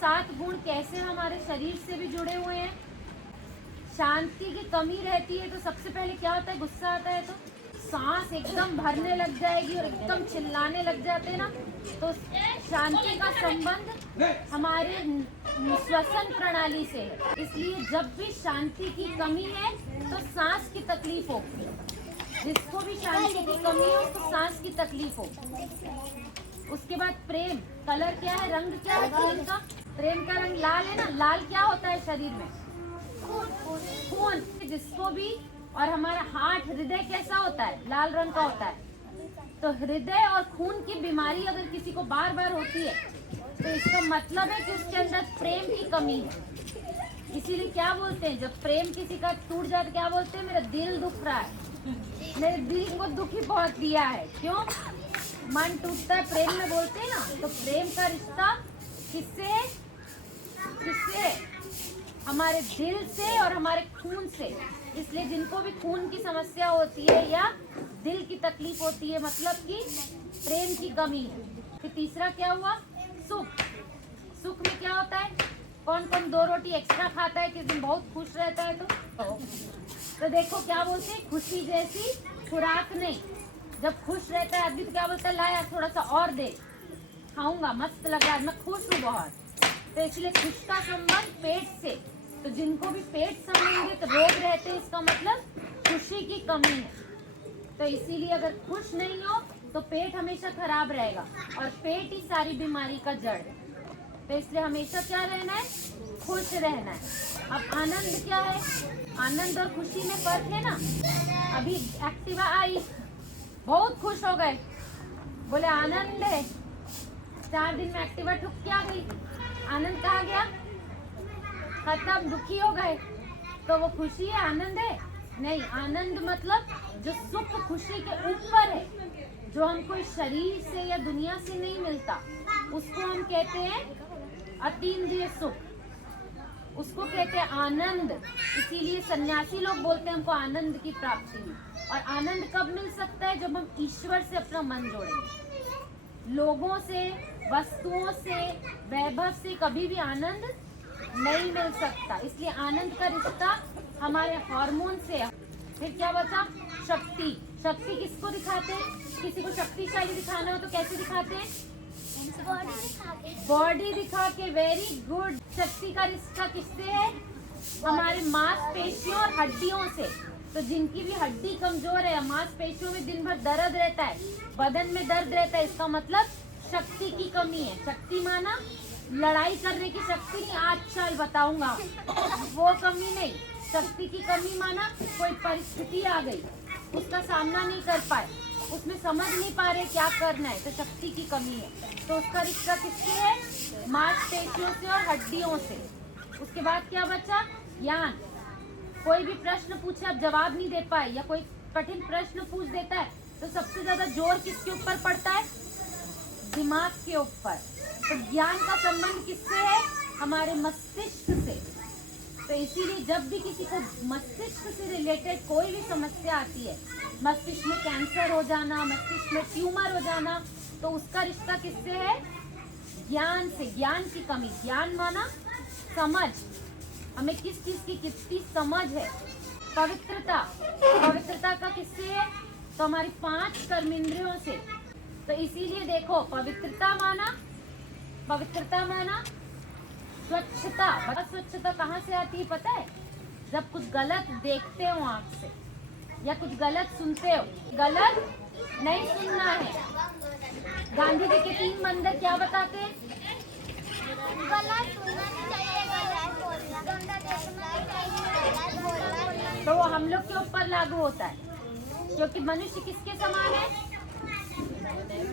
सात गुण कैसे हमारे शरीर से भी जुड़े हुए हैं। शांति की कमी रहती है तो सबसे पहले क्या होता है, गुस्सा आता है तो सांस एकदम भरने लग जाएगी और एकदम चिल्लाने लग जाते हैं ना। तो शांति का संबंध हमारे श्वसन प्रणाली से है। इसलिए जब भी शांति की कमी है तो सांस की तकलीफ होगी। जिसको भी शांति की कमी है उसको सांस की तकलीफ होगी। उसके बाद प्रेम, कलर क्या है, रंग क्या है प्रेम का? प्रेम का रंग लाल है ना। लाल क्या होता है शरीर में? खून। जिसको भी, और हमारा हार्ट, हृदय कैसा होता है? लाल रंग का होता है। तो हृदय और खून की बीमारी अगर किसी को बार बार होती है तो इसका मतलब है कि उसके अंदर प्रेम की कमी है। इसीलिए क्या बोलते हैं, जब प्रेम किसी का टूट जाता है क्या बोलते हैं? मेरा दिल दुख रहा है, मेरे दिल को दुख ही बहुत दिया है। क्यों? मन टूटता है प्रेम में, बोलते हैं ना। तो प्रेम का रिश्ता किससे? हमारे दिल से और हमारे खून से। इसलिए जिनको भी खून की समस्या होती है या दिल की तकलीफ होती है, मतलब कि प्रेम की कमी है। फिर तीसरा क्या हुआ? सुख। सुख में क्या होता है? कौन कौन 2 रोटी एक्स्ट्रा खाता है किस दिन बहुत खुश रहता है? तो देखो क्या बोलते हैं, खुशी जैसी खुराक नहीं। जब खुश रहता है आदमी तो क्या बोलता है, लाया थोड़ा सा और दे, खाऊंगा, मस्त लग रहा है, मैं खुश हूँ बहुत। तो इसलिए खुश का संबंध पेट से। तो जिनको भी पेट संबंधित रोग रहते हैं इसका मतलब खुशी की कमी है। तो इसीलिए अगर खुश नहीं हो तो पेट हमेशा खराब रहेगा और पेट ही सारी बीमारी का जड़ है। तो इसलिए हमेशा क्या रहना है? खुश रहना है। अब आनंद क्या है? आनंद और खुशी में फर्क है ना। अभी एक्टिवा आई, बहुत खुश हो गए, बोले आनंद है। 4 दिन में एक्टिवा ठुक के आ गई, आनंद कहाँ गया? खत्म, दुखी हो गए। तो वो खुशी है, आनंद है? नहीं। आनंद मतलब जो सुख खुशी के ऊपर है, जो हमको इस शरीर से या दुनिया से नहीं मिलता, उसको हम कहते हैं अतीन्द्रिय सुख, उसको कहते हैं आनंद। इसीलिए सन्यासी लोग बोलते हैं हमको आनंद की प्राप्ति हुई। और आनंद कब मिल सकता है? जब हम ईश्वर से अपना मन जोड़ेंगे। लोगों से, वस्तुओं से, वैभव से कभी भी आनंद नहीं मिल सकता। इसलिए आनंद का रिश्ता हमारे हार्मोन से है। फिर क्या बचा? शक्ति। शक्ति किसको दिखाते हैं? किसी को शक्तिशाली दिखाना हो तो कैसे दिखाते हैं? बॉडी दिखा के। Very good. शक्ति का रिश्ता किससे है? हमारे मांसपेशियों और हड्डियों से। तो जिनकी भी हड्डी कमजोर है, मांसपेशियों में दिन भर दर्द रहता है, बदन में दर्द रहता है, इसका मतलब शक्ति की कमी है। शक्ति माना लड़ाई करने की शक्ति नहीं, आज चल बताऊंगा, वो कमी नहीं। शक्ति की कमी माना कोई परिस्थिति आ गई, उसका सामना नहीं कर पाए, उसमें समझ नहीं पा रहे क्या करना है, तो शक्ति की कमी है। तो उसका रिश्ता किससे है? मांसपेशियों से और हड्डियों से। उसके बाद क्या बचा? ज्ञान। कोई भी प्रश्न पूछे आप जवाब नहीं दे पाए, या कोई कठिन प्रश्न पूछ देता है तो सबसे ज्यादा जोर किसके ऊपर पड़ता है? दिमाग के ऊपर। तो ज्ञान का संबंध किससे है? हमारे मस्तिष्क से। तो इसीलिए जब भी किसी को मस्तिष्क से रिलेटेड कोई भी समस्या आती है, मस्तिष्क में कैंसर हो जाना, मस्तिष्क में ट्यूमर हो जाना, तो उसका रिश्ता किससे है? ज्ञान से। ज्ञान की कमी। ज्ञान माना समझ, हमें किस चीज की कितनी समझ है। पवित्रता। पवित्रता का किससे है? तो हमारी 5 कर्मेंद्रियों से। तो इसीलिए देखो, पवित्रता माना स्वच्छता। स्वच्छता कहाँ से आती है पता है? जब कुछ गलत देखते हो आँख से या कुछ गलत सुनते हो, गलत नहीं सुनना है। गांधी जी के 3 मंदिर क्या बताते हैं? तो वो हम लोग के ऊपर लागू होता है, क्योंकि मनुष्य किसके समान है?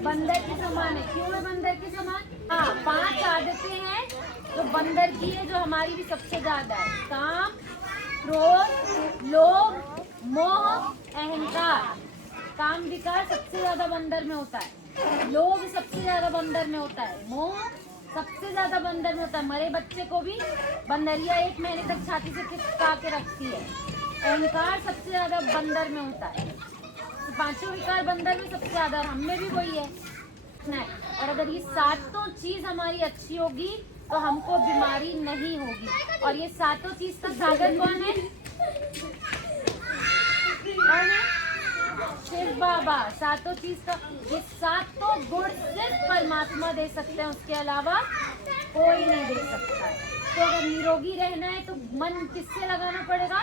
बंदर के समान है। क्यों है बंदर के समान? हाँ, 5 आदतें हैं जो बंदर की है, जो हमारी भी सबसे ज्यादा है। काम, क्रोध, लोभ, मोह, अहंकार। काम विकार सबसे ज्यादा बंदर में होता है, लोभ सबसे ज्यादा बंदर में होता है, मोह सबसे ज्यादा बंदर में होता है। मरे बच्चे को भी बंदरिया 1 महीने तक छाती से चिपका के रखती है। अहंकार सबसे ज्यादा बंदर में होता है। तो 5 विकार बंदर में सबसे ज्यादा, और हम में भी वही है। और अगर ये 7 चीज हमारी अच्छी होगी तो हमको बीमारी नहीं होगी। और ये सातों चीज का सागर कौन है? कौन है? शिव बाबा। सातों चीज का, ये सातों गुण सिर्फ परमात्मा दे सकते हैं, उसके अलावा कोई नहीं दे सकता है। तो अगर निरोगी रहना है तो मन किससे लगाना पड़ेगा?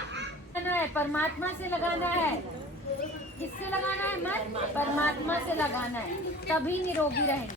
परमात्मा से लगाना है। किससे लगाना है? मन परमात्मा से लगाना है, तभी निरोगी रहेंगे।